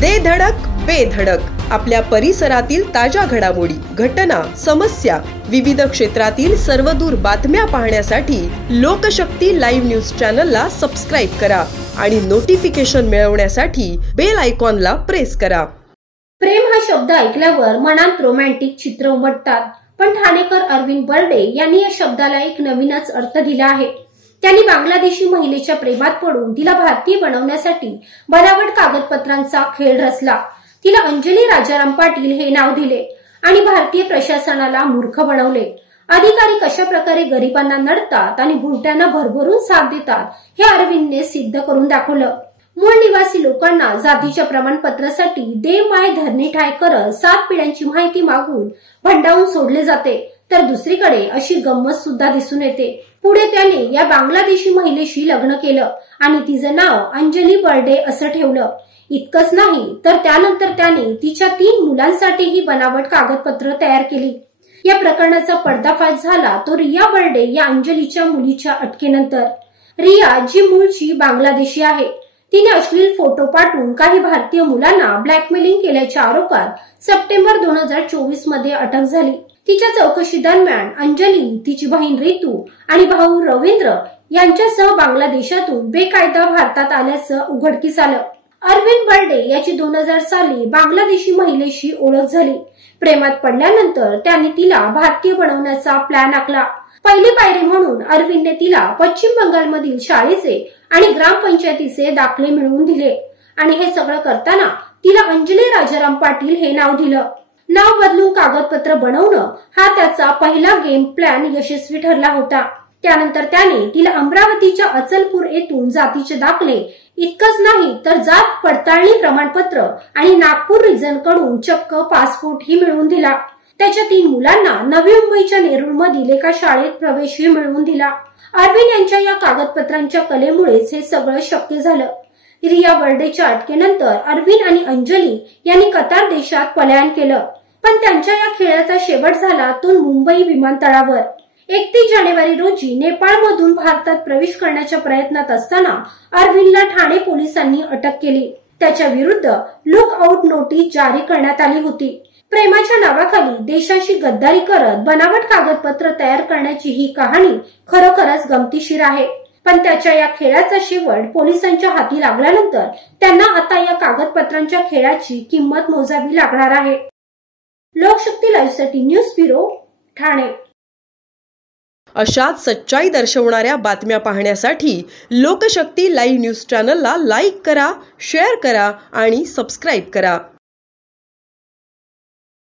दे धडक बेधडक आपल्या परिसरातील ताज्या घडामोडी, घटना, समस्या, विविध क्षेत्रातील सर्वदूर बातम्या पाहण्यासाठी लोकशक्ती लाईव्ह न्यूज चॅनलला सबस्क्राईब करा आणि नोटिफिकेशन मिळवण्यासाठी बेल आयकॉनला प्रेस करा। प्रेम हा शब्द ऐकल्यावर मनात रोमॅन्टिक चित्र उमटतात, पण ठाणेकर अरविंद बर्डे यांनी या शब्दाला एक नवीनच अर्थ दिला आहे। त्यांनी बांगलादेशी महिलेच्या प्रेमात पडून तिला भारतीय बनवण्यासाठी बनावट कागदपत्रांचा खेळ रचला। तिला अंजली राजाराम पाटील हे नाव दिले आणि भारतीय प्रशासनाला मूर्ख बनवले। अधिकारी कशा प्रकारे गरिबांना नडतात आणि भुलट्यांना भरभरून साथ देतात हे अरविंदने सिद्ध करून दाखवलं। मूळ निवासी लोकांना जातीच्या प्रमाणपत्रासाठी दे माय धरणी ठाय करत 7 पिढ्यांची माहिती मागून भंडावून सोडले जाते, तर दुसरीकडे अशी गंमत सुद्धा दिसून येते। पुढे त्याने या बांगलादेशी महिलेशी लग्न केलं आणि तिचं नाव अंजली बर्डे असं ठेवलं। इतकंच नाही तर त्यानंतर त्याने तिच्या 3 मुलांसाठीही बनावट कागदपत्र तयार केली। या प्रकरणाचा पर्दाफाश झाला तो रिया बर्डे या अंजलीच्या मुलीच्या अटकेनंतर। रिया जी मूळची बांगलादेशी आहे, तिने अश्लील फोटो पाठवून काही भारतीय मुलांना ब्लॅकमेलिंग केल्याच्या आरोपात सप्टेंबर 2024 मध्ये अटक झाली। तिच्या चौकशी दरम्यान अंजली, तिची बहीण रितू आणि भाऊ रवींद्र यांच्यासह बांगलादेशातून बेकायदा भारतात आल्याचं उघडकीस आलं। अरविंद बर्डे याची 2000 साली बांगलादेशी महिलेशी ओळख झाली। प्रेमात पडल्यानंतर त्याने तिला भारतीय बनवण्याचा प्लॅन आखला। पहिली पायरी म्हणून अरविंदने तिला पश्चिम बंगालमधील शाळेचे आणि ग्रामपंचायतीचे दाखले मिळवून दिले आणि हे सगळं करताना तिला अंजली राजाराम पाटील हे नाव दिलं। नाव बदलून कागदपत्र बनवणं हा त्याचा पहिला गेम प्लॅन यशस्वी ठरला होता। त्यानंतर त्याने तिला अमरावतीच्या अचलपूर येथून जातीचे दाखले इतकंच नाही तर जात पडताळणी प्रमाणपत्र आणि नागपूर रिजन कडून चक्क पासपोर्ट ही मिळवून दिला। त्याच्या 3 मुलांना नवी मुंबईच्या नेरूळ मधील एका शाळेत प्रवेशही मिळवून दिला। अरविंद यांच्या या कागदपत्रांच्या कलेमुळेच हे सगळं शक्य झालं। रिया बर्डेच्या अटकेनंतर अरविंद आणि अंजली यांनी कतार देशात पलायन केलं, पण त्यांच्या या खेळाचा शेवट झाला तो मुंबई विमानतळावर। 31 जानेवारी रोजी नेपाळमधून भारतात प्रवेश करण्याच्या प्रयत्नात असताना अरविंदला ठाणे पोलिसांनी अटक केली। त्याच्या विरुद्ध लुक आउट नोटीस जारी करण्यात आली होती। प्रेमाच्या नावाखाली देशाशी गद्दारी करत बनावट कागदपत्र तयार करण्याची ही कहाणी खरोखरच गमतीशीर आहे, पण त्याच्या या खेळाचा शेवट पोलिसांच्या हाती लागल्यानंतर त्यांना आता या कागदपत्रांच्या खेळाची किंमत मोजावी लागणार आहे। लोकशक्ती लाईव्हसाठी न्यूज ब्युरो, ठाणे। अशाच सच्चाई दर्शवणाऱ्या बातम्या पाहण्यासाठी लोकशक्ती लाईव्ह न्यूज चॅनलला लाईक करा, शेअर करा आणि सबस्क्राईब करा।